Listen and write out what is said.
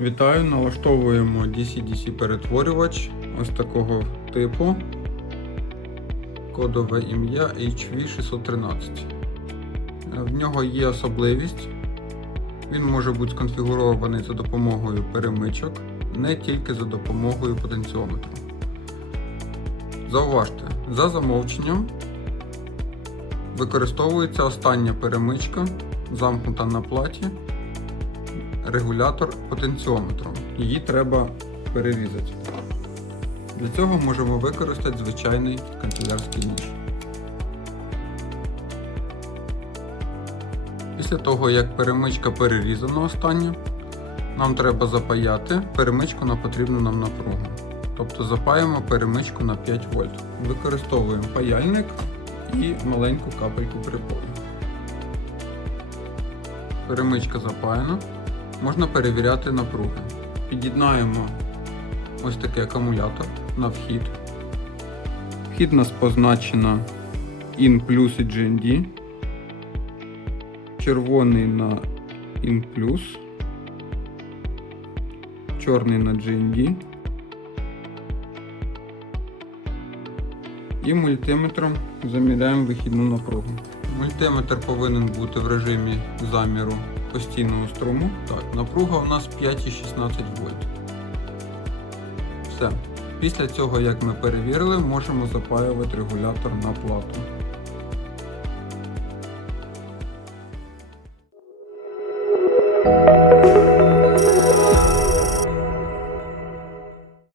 Вітаю, налаштовуємо DC-DC перетворювач ось такого типу. Кодове ім'я HV613. В нього є особливість. Він може бути сконфігурований за допомогою перемичок, не тільки за допомогою потенціометру. Зауважте, за замовченням використовується остання перемичка, замкнута на платі, регулятор потенціометру. Її треба перерізати. Для цього можемо використати звичайний канцелярський ніж. Після того, як перемичка перерізана остання, нам треба запаяти перемичку на потрібну нам напругу. Тобто запаємо перемичку на 5 вольт. Використовуємо паяльник і маленьку капельку припою. Перемичка запаяна. Можна перевіряти напруги. Під'єднаємо ось такий акумулятор на вхід. Вхід у нас позначено IN плюс і GND. Червоний на IN плюс, чорний на GND. І мультиметром заміряємо вихідну напругу. Мультиметр повинен бути в режимі заміру постійного струму. Так, напруга у нас 5,16 вольт. Все. Після цього, як ми перевірили, можемо запаювати регулятор на плату.